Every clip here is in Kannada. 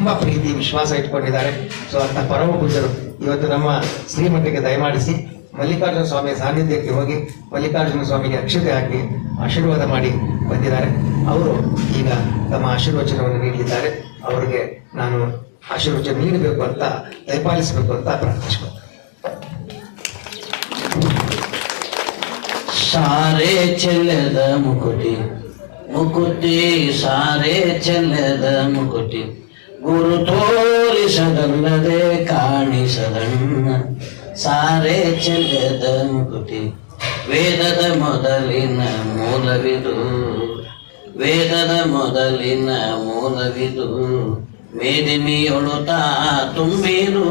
ತುಂಬಾ ಪ್ರೀತಿ, ವಿಶ್ವಾಸ ಇಟ್ಕೊಂಡಿದ್ದಾರೆ. ಸೊ ಅಂತ ಪರಮ ಪೂಜರು ಇವತ್ತು ನಮ್ಮ ಶ್ರೀಮಠಕ್ಕೆ ದಯಮಾಡಿಸಿ ಮಲ್ಲಿಕಾರ್ಜುನ ಸ್ವಾಮಿಯ ಸಾನ್ನಿಧ್ಯಕ್ಕೆ ಹೋಗಿ ಮಲ್ಲಿಕಾರ್ಜುನ ಸ್ವಾಮಿಗೆ ಅಕ್ಷತೆ ಹಾಕಿ ಆಶೀರ್ವಾದ ಮಾಡಿ ಬಂದಿದ್ದಾರೆ. ಅವರು ಈಗ ತಮ್ಮ ಆಶೀರ್ವಚನವನ್ನು ನೀಡಿದ್ದಾರೆ ಅವರಿಗೆ ನಾನು ಆಶೀರ್ವಚನ ನೀಡಬೇಕು ಅಂತ, ದಯಪಾಲಿಸಬೇಕು ಅಂತ ಪ್ರಾರ್ಥಿಸ್ಕೊಳ್ತೇನೆ. ಸಾರೆ ಚೆಲ್ಲದ ಮುಕುಟಿ ಮುಕುಟಿ, ಸಾರೆ ಚೆಲ್ಲದ ಮುಕುಟಿ. ಗುರು ತೋರಿಸದಲ್ಲದೆ ಕಾಣಿಸದಣ್ಣ. ಸಾರೆ ಚೆಲ್ಲದ ಮುಕುಟಿ ವೇದದ ಮೊದಲಿನ ಮೂಲವಿದು. ವೇದದ ಮೊದಲಿನ ಮೂಲವಿದು. ತಾ ತುಂಬಿರು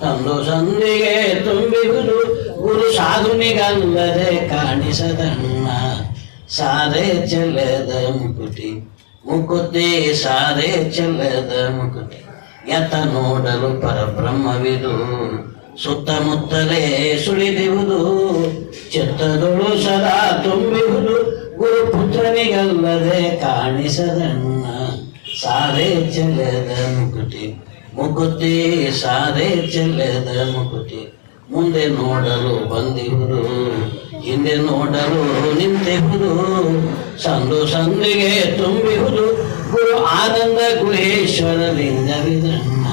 ತಂದು ಸಂದಿಗೆ ತುಂಬಿರುವುದು ಗುರು ಸಾಧುನಿಗಲ್ಲದೆ ಕಾಣಿಸದಣ್ಣ. ಸಾರೆ ಚೆಲ್ಲದ ಮುಕುಟಿ ಮುಕುತಿ ಸಾರೆ ಚೆಲ್ಲದ ಮುಕುತಿ. ಯತ ನೋಡಲು ಪರಬ್ರಹ್ಮವಿದು. ಸುತ್ತಮುತ್ತಲೇ ಸುಳಿದಿರುವುದು ಚಿತ್ತದೊಳು ಸದಾ ತುಂಬಿರುವುದು ಗುರು ಪುತ್ರನಿಗಲ್ಲದೆ ಕಾಣಿಸದಣ್ಣ. ಸಾರೆ ಚೆಲ್ಲದ ಮುಕುತಿ. ಮುಕುತಿ ಸಾರೆ ಚೆಲ್ಲದ ಮುಕುತಿ. ಮುಂದೆ ನೋಡಲು ಬಂದಿರುವುದು ಹಿಂದೆ ನೋಡಲು ನಿಂತೆಹುದು, ಸಂದು ಸಂದಿಗೆ ತುಂಬಿಹುದು. ಗುರು ಆನಂದ ಗುಹೇಶ್ವರ ಲಿಂಗವಿದಣ್ಣ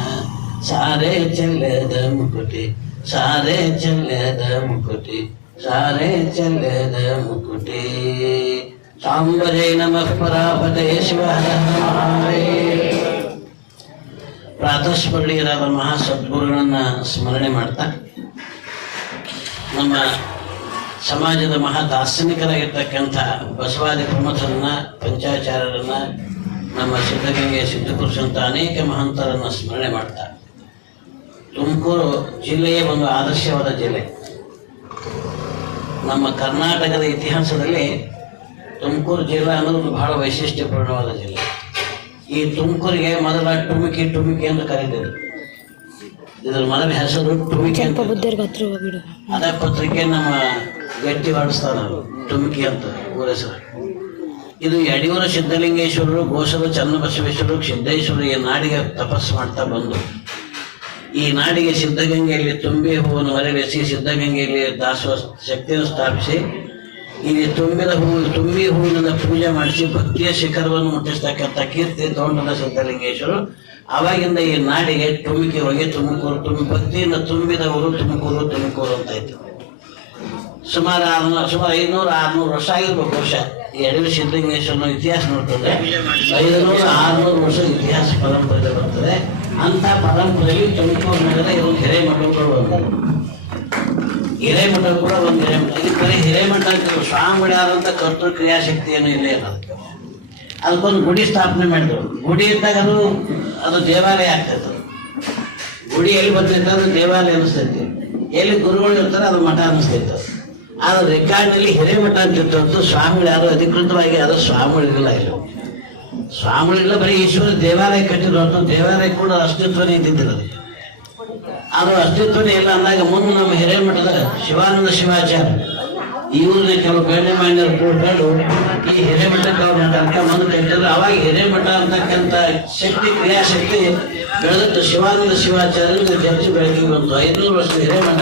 ಸಾರೆ ಚೆಲ್ಲದ ಮುಕುಟಿ, ಸಾರೆ ಚೆಲ್ಲದ ಮುಕುಟಿ, ಸಾರೆ ಚೆಲ್ಲದ ಮುಕುಟಿ. ಸಾಂಬರೇ ನಮಃ ಪರಾಪತೆ ಶಿವ ಮಹಾ ಸದ್ಗುರುಗಳನ್ನ ಸ್ಮರಣೆ ಮಾಡ್ತಾ, ನಮ್ಮ ಸಮಾಜದ ಮಹಾ ದಾರ್ಶನಿಕರಾಗಿರ್ತಕ್ಕಂಥ ಬಸವಾದಿ ಪ್ರಮುಖರನ್ನ, ಪಂಚಾಚಾರ್ಯರನ್ನ, ನಮ್ಮ ಸಿದ್ಧಗಂಗೆ ಸಿದ್ಧಪುರುಷಂತ ಅನೇಕ ಮಹಂತರನ್ನ ಸ್ಮರಣೆ ಮಾಡ್ತಾ. ತುಮಕೂರು ಜಿಲ್ಲೆಯೇ ಒಂದು ಆದರ್ಶವಾದ ಜಿಲ್ಲೆ. ನಮ್ಮ ಕರ್ನಾಟಕದ ಇತಿಹಾಸದಲ್ಲಿ ತುಮಕೂರು ಜಿಲ್ಲೆ ಅನ್ನೋದು ಬಹಳ ವೈಶಿಷ್ಟ್ಯಪೂರ್ಣವಾದ ಜಿಲ್ಲೆ. ಈ ತುಮಕೂರಿಗೆ ಮೊದಲ ಟುಮಿಕಿ ಟುಮಿಕಿ ಅಂತ ಕರೀತಿದ್ರು. ಇದ್ರ ಮೊದಲ ಹೆಸರು ಟುಮಿಕಿ ಅಂತ ಇತ್ತು. ಬುದ್ಧರಿಗೆ ಹತ್ರ ಹೋಗಿಡು ಅದೇ ಪತ್ರಿಕೆ ನಮ್ಮ ಗಟ್ಟಿ ಮಾಡಿಸ್ತಾರ ಟುಮಿಕಿ ಅಂತ ಊರ ಹೆಸರು. ಇದು ಯಡಿಯೂರ ಸಿದ್ಧಲಿಂಗೇಶ್ವರರು ಗೋಸಲ ಚನ್ನಬಸವೇಶ್ವರರು ಸಿದ್ದೇಶ್ವರರು ಈ ನಾಡಿಗೆ ತಪಸ್ಸು ಮಾಡ್ತಾ ಬಂದು. ಈ ನಾಡಿಗೆ ಸಿದ್ಧಗಂಗೆಯಲ್ಲಿ ತುಂಬಿ ಹೂವನ್ನು ಹೊರಗಿಸಿ ಸಿದ್ಧಗಂಗೆಯಲ್ಲಿ ದಾಸೋಹ ಶಕ್ತಿಯನ್ನು ಸ್ಥಾಪಿಸಿ ಇಲ್ಲಿ ತುಂಬಿದ ಹೂವು ತುಂಬಿ ಹೂವಿನ ಪೂಜೆ ಮಾಡಿಸಿ ಭಕ್ತಿಯ ಶಿಖರವನ್ನು ಮುಟ್ಟಿಸ್ತಕ್ಕಂಥ ಕೀರ್ತಿ ತಗೊಂಡ ಸಿದ್ಧಲಿಂಗೇಶ್ವರು. ಅವಾಗಿಂದ ಈ ನಾಡಿಗೆ ತುಮಿಕೆ ಹೋಗಿ ತುಮಕೂರು ತುಂಬ ಭಕ್ತಿಯಿಂದ ತುಂಬಿದವರು ತುಮಕೂರು ತುಮಕೂರು ಅಂತ ಇತ್ತು ಸುಮಾರು ಆರ್ನೂರು, ಸುಮಾರು ಐನೂರು, ಆರ್ನೂರು ವರ್ಷ ಆಗಿರ್ಬೇಕು ವರ್ಷ ಈ ಅಡವಿ ಸಿದ್ಧಲಿಂಗೇಶ್ವರನ ಇತಿಹಾಸ ನೋಡ್ತದೆ ಐನೂರು, ಆರ್ನೂರು ವರ್ಷ ಇತಿಹಾಸ ಪರಂಪರೆ ಬರ್ತದೆ. ಅಂತ ಪರಂಪರೆಯಲ್ಲಿ ತುಮಕೂರು ನಗರ ಇವರು ಕೆರೆ ಬಂದರು ಹಿರೇಮಠ ಕೂಡ ಒಂದು ಹಿರೇಮಠ. ಇದು ಬರೀ ಹಿರೇಮಠ ಸ್ವಾಮಿಗಳೇ ಕರ್ತೃ ಕ್ರಿಯಾಶಕ್ತಿ ಏನು ಇಲ್ಲೇ ಇಲ್ಲ ಅದಕ್ಕೆ ಅದಕ್ಕೊಂದು ಗುಡಿ ಸ್ಥಾಪನೆ ಮಾಡಿದ್ರು. ಗುಡಿ ಇದ್ದಾಗ ಅದು ಅದು ದೇವಾಲಯ ಆಗ್ತೈತೆ ಗುಡಿ ಎಲ್ಲಿ ಬಂದಿತ್ತು ಅದು ದೇವಾಲಯ ಅನಿಸ್ತೈತಿ. ಎಲ್ಲಿ ಗುರುಗಳು ಇರ್ತಾರೆ ಅದು ಮಠ ಅನಿಸ್ತೈತೆ. ಆದ್ರೆ ರೆಕಾರ್ಡ್ನಲ್ಲಿ ಹಿರೇಮಠ ಅಂತ ಇತ್ತು ಸ್ವಾಮಿಗಳು ಯಾರು ಅಧಿಕೃತವಾಗಿ ಅದು ಸ್ವಾಮಿಗಳಿಲ್ಲ ಇಲ್ಲ. ಸ್ವಾಮಿಗಳಿಲ್ಲ, ಬರೀ ಈಶ್ವರ ದೇವಾಲಯ ಕಟ್ಟಿದ್ರು ದೇವಾಲಯ ಕೂಡ ಅಸ್ತಿತ್ವನೇ ಇದ್ದಿದ್ದಿಲ್ಲ ಅದಕ್ಕೆ ಅದು ಅಸ್ತಿತ್ವನೇ ಇಲ್ಲ ಅಂದಾಗ ಮುಂದೆ ನಮ್ಮ ಹಿರೇಮಠದ ಶಿವಾನಂದ ಶಿವಾಚಾರ್ಯ, ಈ ಕೆಲವು ಕೆಲವು ಗಣ್ಯಮಾನ್ಯರು ಕೂಡ್ಕೊಂಡು ಈ ಹಿರೇಮಠಕ್ಕೆ ಅವ್ರು ಅಂತ ಮುಂದೆ ಕಟ್ಟಿದ್ರು ಅವಾಗ ಹಿರೇಮಠ ಅಂತಕ್ಕಂಥ ಶಕ್ತಿ, ಕ್ರಿಯಾಶಕ್ತಿ ಬೆಳೆದದ್ದು ಶಿವಾನಂದ ಶಿವಾಚಾರ್ಯ ಜಡ್ಜಿ ಬೆಳಕಿಗೆ ಬಂತು. ಐನೂರು ವರ್ಷದ ಹಿರೇಮಠ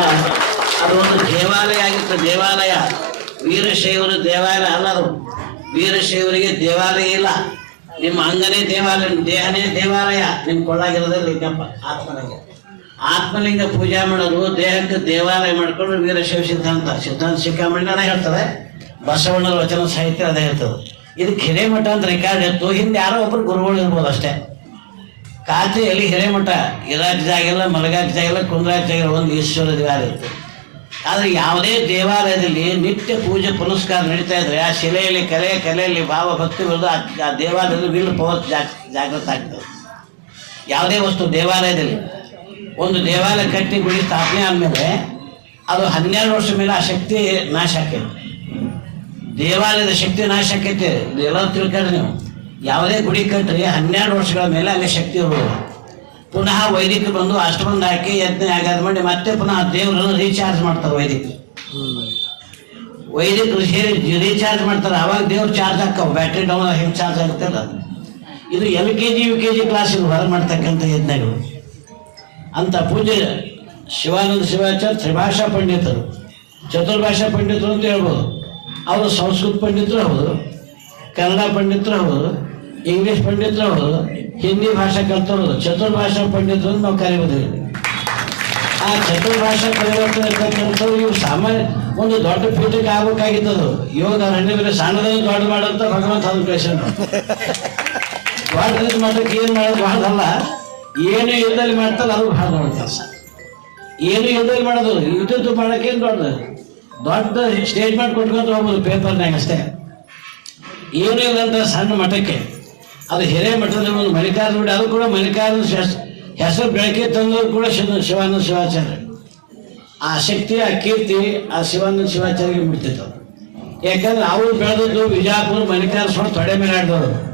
ಅದು ಒಂದು ದೇವಾಲಯ ಆಗಿತ್ತು. ದೇವಾಲಯ, ವೀರಶೈವರು ದೇವಾಲಯ ಅಲ್ಲ ಅದು. ವೀರಶೈವರಿಗೆ ದೇವಾಲಯ ಇಲ್ಲ. ನಿಮ್ಮ ಅಂಗನೇ ದೇವಾಲಯ ದೇಹನೇ ದೇವಾಲಯ. ನಿಮ್ಮ ಕೊಳ್ಳಾಗಿರೋದೇ ಲಿಂಗಪ್ಪ ಆತ್ಮಲಿಂಗ ಆತ್ಮಲಿಂಗ ಪೂಜೆ ಮಾಡೋರು ದೇಹಕ್ಕೆ ದೇವಾಲಯ ಮಾಡ್ಕೊಂಡು ವೀರಶೈವ ಸಿದ್ಧಾಂತ ಸಿದ್ಧಾಂತ ಅದೇ ಹೇಳ್ತದೆ ಬಸವಣ್ಣನ ವಚನ ಸಾಹಿತ್ಯ ಅದೇ ಇರ್ತದೆ ಇದು ಹಿರೇಮಠ ಅಂತ ರೆಕಾರ್ಡ್ ಇತ್ತು. ಹಿಂದೆ ಯಾರೋ ಒಬ್ರು ಗುರುಗಳು ಇರ್ಬೋದು ಅಷ್ಟೇ. ಖಾತೆಯಲ್ಲಿ ಹಿರೇಮಠ ಇರಾಜ್ ಜಾಗಿಲ್ಲ ಮಲಗಾಜ್ ಜಾಗಿಲ್ಲ ಕುಂದ್ರಾಜ್ ಜಾಗಿಲ್ಲ ಒಂದು ಈಶ್ವರ ದೇವಾಲಯ ಇತ್ತು. ಆದರೆ ಯಾವುದೇ ದೇವಾಲಯದಲ್ಲಿ ನಿತ್ಯ ಪೂಜೆ, ಪುನಸ್ಕಾರ ನಡೀತಾ ಇದ್ರೆ ಆ ಶಿಲೆಯಲ್ಲಿ, ಕಲೆ, ಕಲೆಯಲ್ಲಿ ಭಾವ ಭಕ್ತಿ ಬರೆದು ಆ ದೇವಾಲಯದಲ್ಲಿ ವೀಲ್ ಪವರ್ ಜಾಗ್ ಜಾಗೃತ ಆಗ್ತದೆ. ಯಾವುದೇ ವಸ್ತು ದೇವಾಲಯದಲ್ಲಿ. ಒಂದು ದೇವಾಲಯ ಕಟ್ಟಿ ಗುಡಿ ಸ್ಥಾಪನೆ ಆದಮೇಲೆ ಅದು ಹನ್ನೆರಡು ವರ್ಷ ಮೇಲೆ ಆ ಶಕ್ತಿ ನಾಶ ಆಕೈತಿ. ದೇವಾಲಯದ ಶಕ್ತಿ ನಾಶ ಆಕೈತಿ. ಎಲ್ಲ ತಿಳ್ಕೊಂಡ್ರೆ ನೀವು. ಯಾವುದೇ ಗುಡಿ ಕಟ್ಟ್ರಿ ಹನ್ನೆರಡು ವರ್ಷಗಳ ಮೇಲೆ ಅಲ್ಲಿ ಶಕ್ತಿ ಇರ್ಬೋದು. ಪುನಃ ವೈದಿಕ ಬಂದು ಅಷ್ಟೊಂದು ಹಾಕಿ ಯಜ್ಞ ಆಗಾದ ಮಾಡಿ ಮತ್ತೆ ಪುನಃ ದೇವರನ್ನು ರೀಚಾರ್ಜ್ ಮಾಡ್ತಾರೆ ವೈದಿಕ ವೈದಿಕರು ಸೇರಿ ರೀಚಾರ್ಜ್ ಮಾಡ್ತಾರೆ. ಅವಾಗ ದೇವ್ರು ಚಾರ್ಜ್ ಹಾಕವು ಬ್ಯಾಟ್ರಿ ಡೌನ್ ಹೆಂಗೆ ಚಾರ್ಜ್ ಆಗುತ್ತಲ್ಲ ಇದು L K G U K G class ಇದು ಹೊರ ಮಾಡ್ತಕ್ಕಂಥ ಯಜ್ಞಗಳು. ಅಂತ ಪೂಜ್ಯ ಶಿವಾನಂದ ಶಿವಾಚಾರ್ಯ ತ್ರಿಭಾಷಾ ಪಂಡಿತರು ಚತುರ್ಭಾಷಾ ಪಂಡಿತರು ಅಂತ ಹೇಳ್ಬೋದು. ಅವರು ಸಂಸ್ಕೃತ ಪಂಡಿತರು ಹೌದು ಕನ್ನಡ ಪಂಡಿತರು ಹೌದು ಇಂಗ್ಲಿಷ್ ಪಂಡಿತರು ಹೌದು ಹಿಂದಿ ಭಾಷೆ ಕಲ್ತರು ಚತುರ್ಭಾಷಾ ಪಂಡಿತರು ನಾವು ಕರಿಬೋದು ಆ ಚತುರ್ಭಾಷಾ ಪರಿವರ್ತನೆ ಇರ್ತಕ್ಕಂಥವ್ರು ಇವು ಸಾಮಾನ್ಯ ಒಂದು ದೊಡ್ಡ ಪೀಠಕ್ಕೆ ಆಗ್ಬೇಕಾಗಿತ್ತದು ಯೋಗ ಹಣ್ಣು ಬೇರೆ ಸಣ್ಣದನ್ನು ದೊಡ್ಡ ಮಾಡಂತ ಭಗವಂತ ಅದು ಕಳಿಸ್ಯಾನ ದೊಡ್ಡದ ಮಾಡೋಕೆ ಏನು ಮಾಡೋದು ಬಹಳಲ್ಲ ಏನು ಯುದ್ಧದಲ್ಲಿ ಮಾಡ್ತಾರೆ ಅದು ಬಹಳ ದೊಡ್ಡ ಕೆಲಸ ಏನು ಯುದ್ಧದಲ್ಲಿ ಮಾಡೋದು? ಯುದ್ಧದ್ದು ಮಾಡೋಕ್ಕೇನು ದೊಡ್ಡದು? ದೊಡ್ಡ ಸ್ಟೇಟ್ಮೆಂಟ್ ಕೊಟ್ಕೊಂತ ಹೋಗ್ಬೋದು ಪೇಪರ್ನಾಗ ಅಷ್ಟೇ. ಏನು ಇಲ್ಲಂತ ಸಣ್ಣ ಮಠಕ್ಕೆ. ಅದು ಹಿರೇ ಮಠದಲ್ಲಿ ಒಂದು ಮಲ್ಲಿಕಾರ್ಜುನ ಬಿಡಿ ಅದು ಕೂಡ ಮಲ್ಲಿಕಾರ್ಜುನ ಹೆಸ್- ಹೆಸರು ಬೆಳಕೆ ತಂದವರು ಕೂಡ ಶಿವ ಶಿವಾನಂದ ಶಿವಾಚಾರ್ಯ. ಆ ಶಕ್ತಿ, ಆ ಕೀರ್ತಿ, ಆ ಶಿವಾನಂದ ಶಿವಾಚಾರ್ಯಗೆ ಮುಟ್ತಿತ್ತು ಯಾಕಂದ್ರೆ ಅವ್ರು ಬೆಳೆದದ್ದು ವಿಜಯಪುರ ಮಲ್ಲಿಕಾರ್ಜುನ ತೊಡೆ ಮೇಲೆ ಆಡಿದವರು.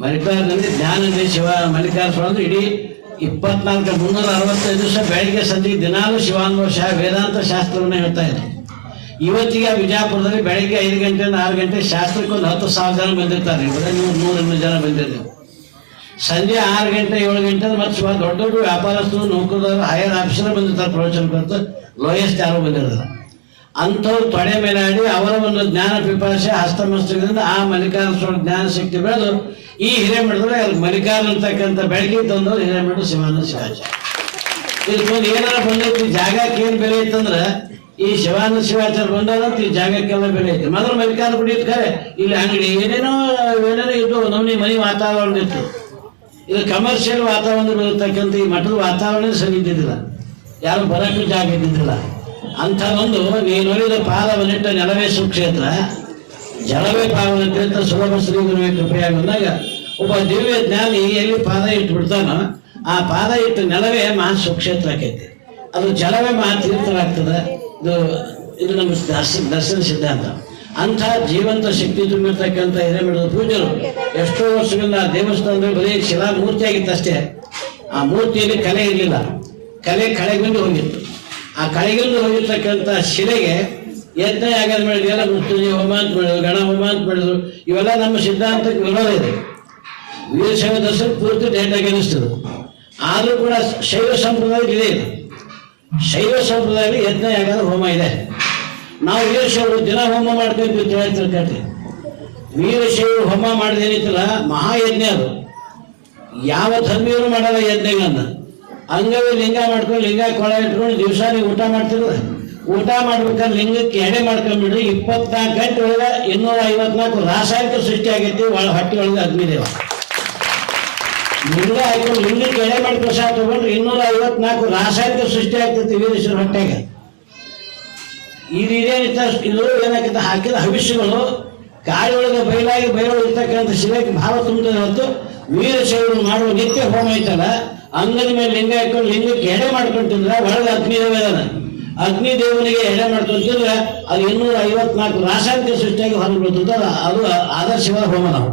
ಮಲ್ಲಿಕಾರ್ಜುನಲ್ಲಿ ಜ್ಞಾನದಲ್ಲಿ ಶಿವ ಮಲ್ಲಿಕಾರ್ಜುನ ಸ್ವಾಮಿ ಇಡೀ ಇಪ್ಪತ್ನಾಲ್ಕು ಮುನ್ನೂರ ಅರವತ್ತೈದು ದಿವಸ ಬೆಳಗ್ಗೆ ಸಂಜೆ ದಿನಾಲೂ ಶಿವಾನುಭವ ಶಾ ವೇದಾಂತ ಶಾಸ್ತ್ರವನ್ನು ಹೇಳ್ತಾ ಇದ್ರು. ಇವತ್ತಿಗೆ ಬಿಜಾಪುರದಲ್ಲಿ ಬೆಳಗ್ಗೆ ಐದು ಗಂಟೆಯಿಂದ ಆರು ಗಂಟೆ ಶಾಸ್ತ್ರಕ್ಕೆ ಒಂದು ಹತ್ತು ಸಾವಿರ ಜನ ಬಂದಿರ್ತಾರೆ. ಇವರೇ ನೀವು ನೂರ ಇನ್ನೂರು ಜನ ಬಂದಿರ್ತೀವಿ ಸಂಜೆ ಆರು ಗಂಟೆ, ಏಳು ಗಂಟೆ ಮತ್ತು ಶಿವ ದೊಡ್ಡ ದೊಡ್ಡ ವ್ಯಾಪಾರಸ್ಥರು, ನೌಕರರು ಹೈಯರ್ ಆಫೀಸರ್ ಬಂದಿರ್ತಾರೆ ಪ್ರವಚನ ಕೊಟ್ಟು ಲೋಯೆಸ್ಟ್ ಯಾರು ಬಂದಿರೋದಿಲ್ಲ ಅಂಥವ್ರು ತೊಡೆ ಮೇಲೆ ಆಡಿ ಅವರ ಒಂದು ಜ್ಞಾನ ಪಿಪಾಸೆ ಹಸ್ತಮಸ್ತಕದಿಂದ ಆ ಮಲ್ಲಿಕಾರ್ಜುನ ಜ್ಞಾನ ಶಕ್ತಿ ಬೆಳೆದು ಈ ಹಿರೇಮಠದಲ್ಲಿ ಅಲ್ಲಿ ಮಲ್ಲಿಕಾರ್ಜುನ ಅಂತಕ್ಕಂಥ ಬೆಳಗ್ಗೆ ತಂದವರು ಹಿರೇಮಠ ಶಿವಾನಂದ ಶಿವಾಚಾರ್ಯ. ಇದಕ್ಕೊಂದು ಏನಾರ ಬಂದೈತಿ ಜಾಗಕ್ಕೆ ಏನು ಬೆಲೆ ಇತ್ತಂದ್ರೆ ಈ ಶಿವಾನಂದ ಶಿವಾಚಾರ್ಯ ಬಂದಾರಂತ ಈ ಜಾಗಕ್ಕೆಲ್ಲ ಬೆಲೆ ಐತಿ. ಮೊದಲು ಮಲ್ಲಿಕಾರ್ಜುನ ಗುಡಿ ಇಲ್ಲಿ ಅಂಗಡಿ ಏನೇನೋ ಏನೇನೋ ಇದ್ದು ನಮ್ಮನೆ ಮನೆ ವಾತಾವರಣ ಇತ್ತು. ಇದು ಕಮರ್ಷಿಯಲ್ ವಾತಾವರಣ ಬರತಕ್ಕಂಥ ಈ ಮಠದ ವಾತಾವರಣ ಸರಿ ಇದ್ದಿದ್ದಿಲ್ಲ. ಯಾರು ಬರಕ್ಕೂ ಜಾಗ ಇದ್ದಿದ್ದಿಲ್ಲ. ಅಂಥದ್ದೊಂದು ನೀನು ನೋಡಿದ ಪಾದವನ್ನಿಟ್ಟ ನೆಲವೇ ಸುಕ್ಷೇತ್ರ. ಜಲವೇ ಪಾವನತೆ ಅಂತ ಸುಲಭ ಶ್ರೀ ಗುರುವೇ ಕೃಪೆಯಾಗಿ ಬಂದಾಗ ಒಬ್ಬ ದಿವ್ಯ ಜ್ಞಾನಿ ಎಲ್ಲಿ ಪಾದ ಇಟ್ಟು ಬಿಡ್ತಾನೋ ಆ ಪಾದ ಇಟ್ಟು ನೆಲವೇ ಮಹಾ ಸುಕ್ಷೇತ್ರ ಆಕೈತಿ ಅದು ಜಲವೇ ಮಹಾ ತೀರ್ಥವಾಗ್ತದೆ. ಇದು ಇದು ನಮ್ಮ ದರ್ಶನ ದರ್ಶನ ಸಿದ್ಧಾಂತ. ಅಂಥ ಜೀವಂತ ಶಕ್ತಿ ತುಂಬಿರ್ತಕ್ಕಂಥ ಹಿರೇಮಠದ ಪೂಜರು ಎಷ್ಟೋ ವರ್ಷಗಳಿಂದ ಆ ದೇವಸ್ಥಾನದಲ್ಲಿ ಬರೀ ಶಿಲಾ ಮೂರ್ತಿ ಆಗಿತ್ತಷ್ಟೇ ಆ ಮೂರ್ತಿಯಲ್ಲಿ ಕಲೆ ಇರಲಿಲ್ಲ. ಕಲೆ ಕಳೆಗೊಂಡು ಹೋಗಿತ್ತು. ಆ ಕಳೆಗೊಂಡು ಹೋಗಿರ್ತಕ್ಕಂಥ ಶಿಲೆಗೆ ಯಜ್ಞ ಯಾಗದ ಎಲ್ಲ ಮೃತ್ಯುಂಜಯ ಹೋಮ ಅಂತ ಮಾಡಿದ್ರು, ಗಣ ಹೋಮ ಅಂತ ಮಾಡಿದ್ರು. ಇವೆಲ್ಲ ನಮ್ಮ ಸಿದ್ಧಾಂತಕ್ಕೆ ವಿರೋಧ ಇದೆ. ವೀರಶೈವ ದಸರು ಪೂರ್ತಿ ಡೇಟಾ ಗೆಲ್ಲಿಸ್ತದೆ ಆದರೂ ಕೂಡ ಶೈವ ಸಂಪ್ರದಾಯ ಇದೆ ಇದು. ಶೈವ ಸಂಪ್ರದಾಯದಲ್ಲಿ ಯಜ್ಞ ಯಾಗದ ಹೋಮ ಇದೆ. ನಾವು ವೀರಶೈವರು ದಿನ ಹೋಮ ಮಾಡ್ತೇವೆ ಅಂತ ಹೇಳ್ತಾರೆ ಕಟ್ಟಿ ವೀರಶೈವ ಹೋಮ ಮಾಡಿದೇನಿತ್ತಲ್ಲ ಮಹಾಯಜ್ಞ ಅದು. ಯಾವ ಧರ್ಮೀಯರು ಮಾಡಲ್ಲ ಯಜ್ಞಗಳನ್ನ. ಅಂಗವೇ ಲಿಂಗ ಮಾಡ್ಕೊಂಡು ಲಿಂಗ ಕೊಳ ಇಟ್ಕೊಂಡು ದಿವಸ ನೀವು ಊಟ ಮಾಡ್ತಿರೋದು ಊಟ ಮಾಡ್ಬೇಕಾದ್ರೆ ಲಿಂಗಕ್ಕೆ ಎಡೆ ಮಾಡ್ಕೊಂಡ್ಬಿಡ್ರಿ. ಇಪ್ಪತ್ನಾಲ್ಕು ಗಂಟೆ ಒಳಗೆ ಇನ್ನೂರ ಐವತ್ನಾಲ್ಕು ರಾಸಾಯನಿಕ ಸೃಷ್ಟಿ ಆಗೈತಿ. ಒಳ ಹೊಟ್ಟೆ ಒಳಗೆ ಅಗ್ನಿದೇವ. ಲಿಂಗ ಹಾಕೊಂಡು ಲಿಂಗಕ್ಕೆ ಎಡೆ ಮಾಡಿ ಪ್ರಸಾದ ತಗೊಂಡ್ರೆ ಇನ್ನೂರ ಐವತ್ನಾಲ್ಕು ರಾಸಾಯನಿಕ ಸೃಷ್ಟಿ ಆಗ್ತೈತಿ ವೀರೇಶ್ವರ ಹೊಟ್ಟೆಗೆ. ಇದು ಇದೇನಿತ್ತ ಇದು ಏನಾಗ್ತದೆ ಹಾಕಿದ ಹವಿಷ್ಯಗಳು ಗಾಳಿ ಒಳಗೆ ಬಯಲಾಗಿ ಬಯಲು ಇರ್ತಕ್ಕಂಥ ಶಿಲೆಗೆ ಭಾವ ತುಂಬುತ್ತದೆ ಹೊತ್ತು ವೀರಶೈವರು ಮಾಡುವ ನಿತ್ಯ ಹೋಮ ಐತಲ್ಲ ಅಂಗದ ಮೇಲೆ ಲಿಂಗ ಇಟ್ಕೊಂಡು ಲಿಂಗಕ್ಕೆ ಎಡೆ ಮಾಡ್ಕೊಂಡು ತಿಂದ್ರೆ ಒಳಗೆ ಅಗ್ನಿದೇವ ಅಗ್ನಿ ದೇವನಿಗೆ ಎಡೆ ಮಾಡ್ಕೊಂಡು ತಿಂದ್ರೆ ಅದು ಇನ್ನೂರ ಐವತ್ನಾಲ್ಕು ರಾಸಾಯನಿಕ ಸೃಷ್ಟಿಯಾಗಿ ಹೊರಗೆ ಅದು- ಆದರ್ಶವಾದ ಹೋಮ ನಾವು.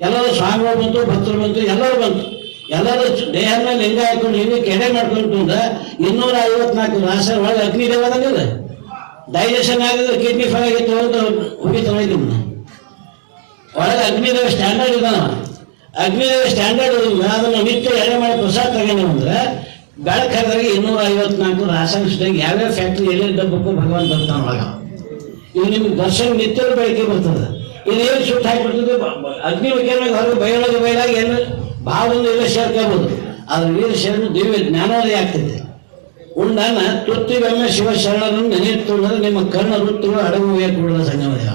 ಎಲ್ಲರೂ ಸ್ವಾಮಿಗಳು ಬಂತು, ಭಕ್ತರು ಬಂತು, ಎಲ್ಲರೂ ಬಂತು. ಎಲ್ಲರೂ ದೇಹ ಮೇಲೆ ಲಿಂಗ ಹಾಕೊಂಡು ಲಿಂಗಕ್ಕೆ ಎಡೆ ಮಾಡ್ಕೊಂಡು ಇನ್ನೂರ ಐವತ್ನಾಲ್ಕು ರಾಸಾಯನ ಒಳಗೆ ಅಗ್ನಿ ಅಗ್ನಿದೇವದಂಗಿಲ್ಲ ಡೈಜೆಷನ್ ಆಗಿದ್ರೆ ಕಿಡ್ನಿ ಫೇಲ್ ಆಗಿತ್ತು ಅಂತ ಹೋಗಿ ಇದನ್ನ ಒಳಗೆ ಅಗ್ನಿದೇವ ಸ್ಟ್ಯಾಂಡರ್ಡ್ ಇದಾನ ಅಗ್ನಿದೇವ ಸ್ಟ್ಯಾಂಡರ್ಡ್ ಅದನ್ನು ನಿತ್ಯ ಎಡೆ ಮಾಡಿ ಪ್ರಸಾದ ತಗೊಂಡು ಅಂದ್ರೆ ಬೆಳಕು ಇನ್ನೂರ ಐವತ್ನಾಲ್ಕು ರಾಸಾಯನಿಕ ಸೃಷ್ಟಿಯಾಗಿ ಯಾವ್ಯಾವ ಫ್ಯಾಕ್ಟ್ರಿ ಎಲ್ಲಿ ಡಬ್ಬಕ್ಕೂ ಭಗವಂತ ಬರ್ತಾನೆ ಒಳಗ. ಇದು ನಿಮ್ಗೆ ದರ್ಶನ ನಿತ್ಯ ಬೆಳಗ್ಗೆ ಬರ್ತದೆ. ಇದು ಏನು ಸುಟ್ಟು ಹಾಕಿಬಿಡ್ತದೆ ಅಗ್ನಿ ವಿಜ್ಞಾನ ಹೊರಗೆ ಬಯಲಾಗಿ ಬಯಲಾಗಿ ಏನು ಭಾವೊಂದು ಇಲ್ಲ ಸೇರ್ಕೋಬಹುದು ಆದ್ರೆ ವೀರ ಶರಣ ದಿವ್ಯ ಜ್ಞಾನೋದಯ ಆಗ್ತದೆ. ಉಂಡಾನ ತುತ್ತಿಗೊಮ್ಮೆ ಶಿವ ಶರಣರನ್ನು ನೆನೆಯುತ್ತಂದ್ರೆ ನಿಮ್ಮ ಕರ್ಣ ವೃತ್ತಿಗಳು ಅಡಗುವೆ ಸಂಗಮದೇವ.